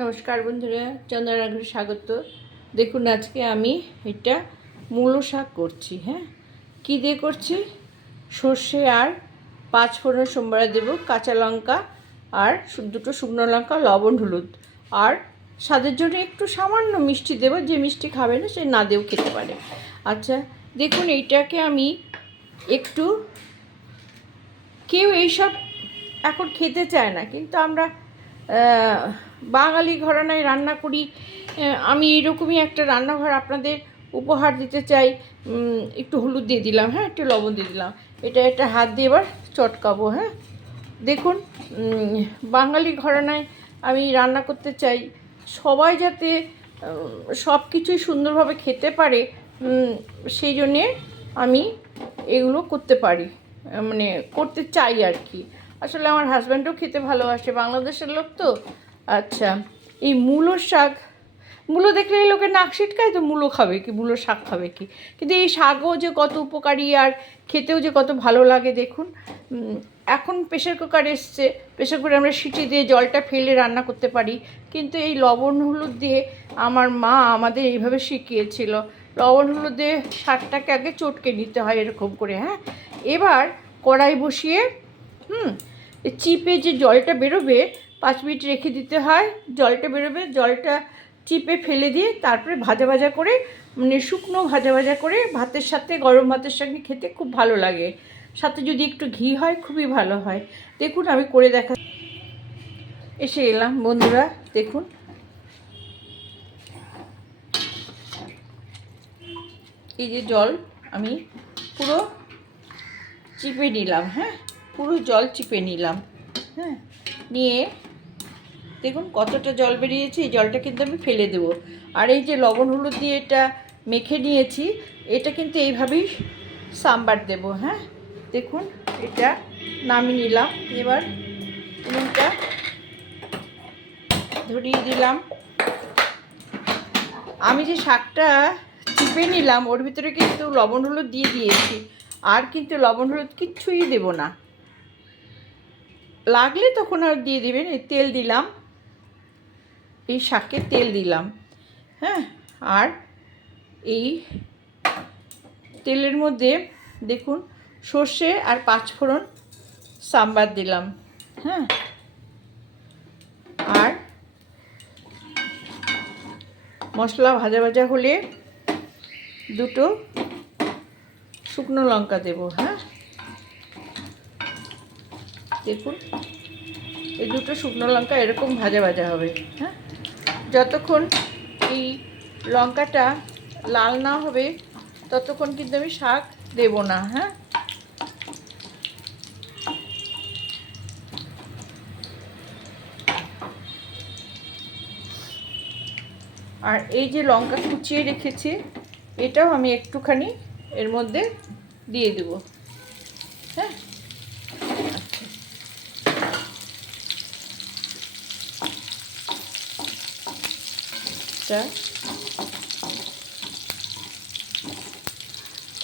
নমস্কার বন্ধুরা, চন্দ্রনগরে স্বাগত। দেখুন, আজকে আমি এটা মূলো শাক করছি হ্যাঁ? কী দিয়ে করছি? সর্ষে আর পাঁচ ফোড়ন সোমবারে দেবো, কাঁচা লঙ্কা আর দুটো শুকনো লঙ্কা, লবণ, হলুদ। আর স্বাদের জন্য একটু সামান্য মিষ্টি দেবো, যে মিষ্টি খাবে না, সে না দেও খেতে পারে। আচ্ছা দেখুন, এইটাকে আমি একটু, কেউ এইসব এখন খেতে চায় না, কিন্তু আমরা বাঙালি ঘরানায় রান্না করি। আমি এরকমই একটা রান্নাঘর আপনাদের উপহার দিতে চাই। একটু হলুদ দিয়ে দিলাম হ্যাঁ একটু লবণ দিয়ে দিলাম। এটা একটা হাত দিয়ে এবার চটকাবো হ্যাঁ। দেখুন বাঙালি ঘরানায় আমি রান্না করতে চাই। সবাই যাতে সব কিছুই সুন্দরভাবে খেতে পারে সেই জন্যে আমি এগুলো করতে পারি মানে করতে চাই আর কি। আসলে আমার হাজব্যান্ডও খেতে ভালোবাসে, বাংলাদেশের লোক তো। আচ্ছা এই মূলো শাক, মূলো দেখলে এই লোকের নাক ছিটকায় তো মূলো খাবে কি, মূলো শাক খাবে কি? কিন্তু এই শাকও যে কত উপকারী আর খেতেও যে কত ভালো লাগে দেখুন। এখন প্রেশার কুকার এসছে, প্রেশার কুকারে আমরা সিটি দিয়ে জলটা ফেলে রান্না করতে পারি। কিন্তু এই লবণ হলুদ দিয়ে আমার মা আমাদের এইভাবে শিখিয়েছিল, লবণ হলুদ দিয়ে শাকটাকে আগে চটকে নিতে হয় এরকম করে হ্যাঁ? এবার কড়াই বসিয়ে হুম চিপে যে জলটা বেরোবে, পাঁচ মিনিট রেখে দিতে হয়, জলটা বেরোবে, জলটা চিপে ফেলে দিয়ে তারপরে ভাজা ভাজা করে মানে শুকনো ভাজা ভাজা করে ভাতের সাথে, গরম ভাতের সঙ্গে খেতে খুব ভালো লাগে। সাথে যদি একটু ঘি হয়, খুবই ভালো হয়। দেখুন, আমি করে দেখা এসে এলাম, বন্ধুরা, দেখুন। এই যে জল, আমি পুরো চিপে নিলাম হ্যাঁ? পুরো জল চিপে নিলাম। হ্যাঁ নিয়ে দেখুন কতটা জল বেরিয়েছে, এই জলটা কিন্তু আমি ফেলে দেবো। আর এই যে লবণ হলুদ দিয়ে এটা মেখে নিয়েছি, এটা কিন্তু এইভাবেই সাম্বার দেব হ্যাঁ। দেখুন, এটা নামিয়ে নিলাম। এবার নুনটা ধরিয়ে দিলাম। আমি যে শাকটা চিপে নিলাম, ওর ভিতরে কিন্তু লবণ হলুদ দিয়ে দিয়েছি। আর কিন্তু লবণ হলুদ কিচ্ছুই দেব না। লাগলে তখন আর দিয়ে দেবেন, এই তেল দিলাম। এই শাকে তেল দিলাম হ্যাঁ? আর এই তেলের মধ্যে দেখুন, সর্ষে আর পাঁচফোড়ন সাম্বার দিলাম হ্যাঁ? আর মশলা ভাজা ভাজা হলে দুটো শুকনো লঙ্কা দেব হ্যাঁ? দেখুন এই দুটো শুকনো লঙ্কা এরকম ভাজা ভাজা হবে হ্যাঁ? যতক্ষণ এই লঙ্কাটা লাল না হবে, ততক্ষণ কিন্তু আমি শাক দেব না হ্যাঁ? আর এই যে লঙ্কা কুচিয়ে রেখেছি, এটাও আমি একটুখানি এর মধ্যে দিয়ে দেব হ্যাঁ? আচ্ছা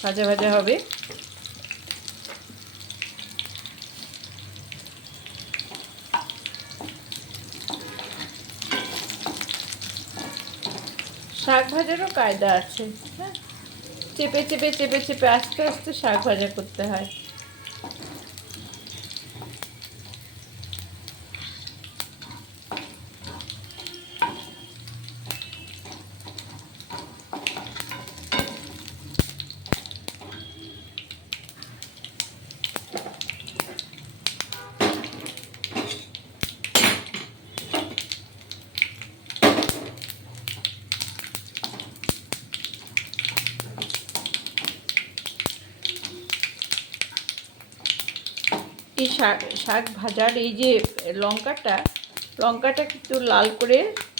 ভাজা ভাজা হবে। শাক ভাজারও কায়দা আছে হ্যাঁ? চেপে চেপে চেপে চেপে আস্তে আস্তে শাক ভাজা করতে হয়। এই শাক শাক ভাজার এই যে লঙ্কাটা লঙ্কাটা কিন্তু লাল করে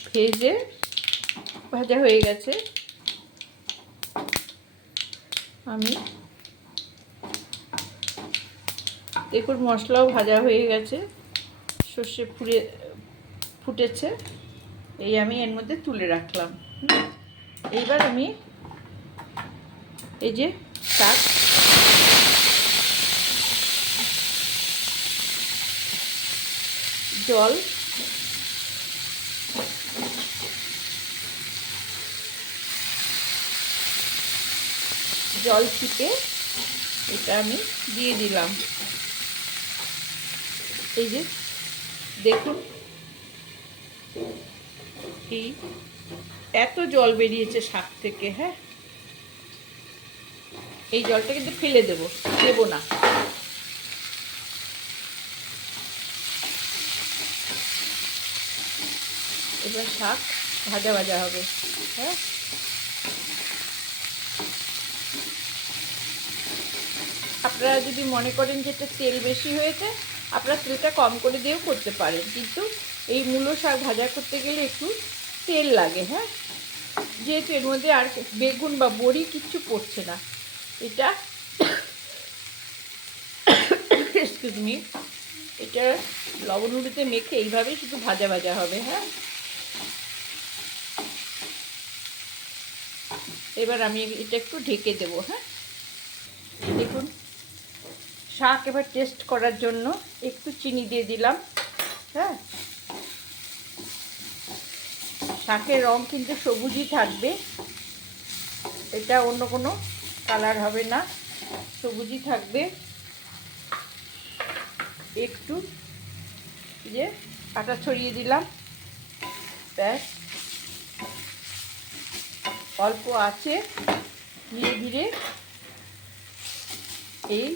ভেজে ভাজা হয়ে গেছে। আমি দেখুন মশলাও ভাজা হয়ে গেছে, সর্ষে ফুটে ফুটেছে। এই আমি এর মধ্যে তুলে রাখলাম। এইবার আমি এই যে শাক জল। জল ছিপে এটা আমি দিয়ে দিলাম। এই যে দেখুন, এই এত জল বেরিয়েছে শাক থেকে হ্যাঁ? এই জলটা কিন্তু ফেলে দেবো দেবো না। এবার শাক ভাজা ভাজা হবে হ্যাঁ? আপনারা যদি মনে করেন যে এটা তেল বেশি হয়েছে, আপনারা তেলটা কম করে দিয়েও করতে পারেন, কিন্তু এই মূলো শাক ভাজা করতে গেলে একটু তেল লাগে হ্যাঁ? যেহেতু এর মধ্যে আর বেগুন বা বড়ি কিচ্ছু পড়ছে না। এটা এক্সকিউজ মি এটা লবণ হলুদে মেখে এইভাবেই শুধু ভাজা ভাজা হবে হ্যাঁ? এবার আমি এটা একটু ঢেকে দেবো হ্যাঁ? দেখুন, শাক এবার টেস্ট করার জন্য একটু চিনি দিয়ে দিলাম হ্যাঁ? শাকের রং কিন্তু সবুজই থাকবে, এটা অন্য কোনো কালার হবে না, সবুজই থাকবে। একটু যে আটা ছড়িয়ে দিলাম, ব্যাস। অল্প আছে। ধীরে ধীরে এই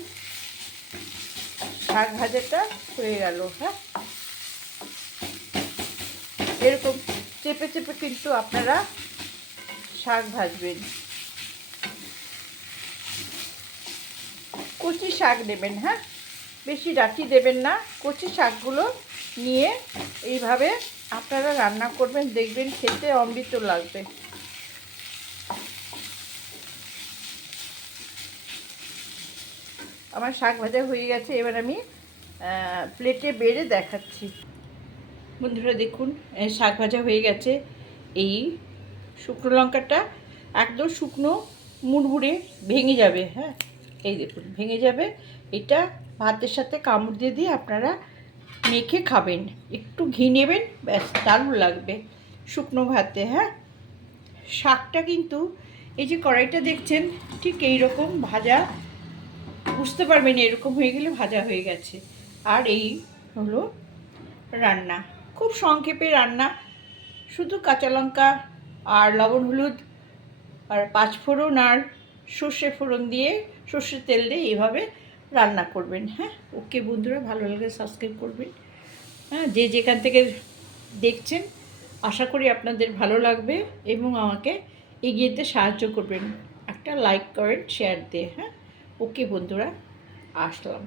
শাক ভাজাটা হয়ে গেল হ্যাঁ? এরকম চেপে চেপে কিন্তু আপনারা শাক ভাজবেন। কচি শাক নেবেন হ্যাঁ? বেশি ডাটি দেবেন না, কচি শাকগুলো নিয়ে এইভাবে আপনারা রান্না করবেন, দেখবেন খেতে অমৃত লাগবে। আমার শাক ভাজা হয়ে গেছে, এবার আমি প্লেটে বেড়ে দেখাচ্ছি। বন্ধুরা দেখুন শাক ভাজা হয়ে গেছে। এই শুকনো লঙ্কাটা একদম শুকনো মুড়মুড়ে ভেঙে যাবে হ্যাঁ? এই দেখুন, ভেঙে যাবে। এটা ভাতের সাথে কামড় দিয়ে দিয়ে আপনারা মেখে খাবেন। একটু ঘি নেবেন, ব্যাস, দারুণ লাগবে শুকনো ভাতে হ্যাঁ? শাকটা কিন্তু এই যে কড়াইটা দেখছেন, ঠিক এই রকম ভাজা বুঝতে পারবেন এরকম হয়ে গেলে ভাজা হয়ে গেছে। আর এই হলো রান্না। খুব সংক্ষেপে রান্না। শুধু কাঁচা লঙ্কা আর লবণ, হলুদ আর পাঁচফোড়ন আর সর্ষে ফোড়ন দিয়ে সর্ষের তেল দিয়ে এইভাবে রান্না করবেন হ্যাঁ? ওকে বন্ধুরা, ভালো লাগে সাবস্ক্রাইব করবেন। হ্যাঁ যে যেখান থেকে দেখছেন, আশা করি আপনাদের ভালো লাগবে এবং আমাকে এগিয়ে যেতে সাহায্য করবেন। একটা লাইক করেন শেয়ার দিয়ে হ্যাঁ? ওকে বন্ধুরা আসলাম।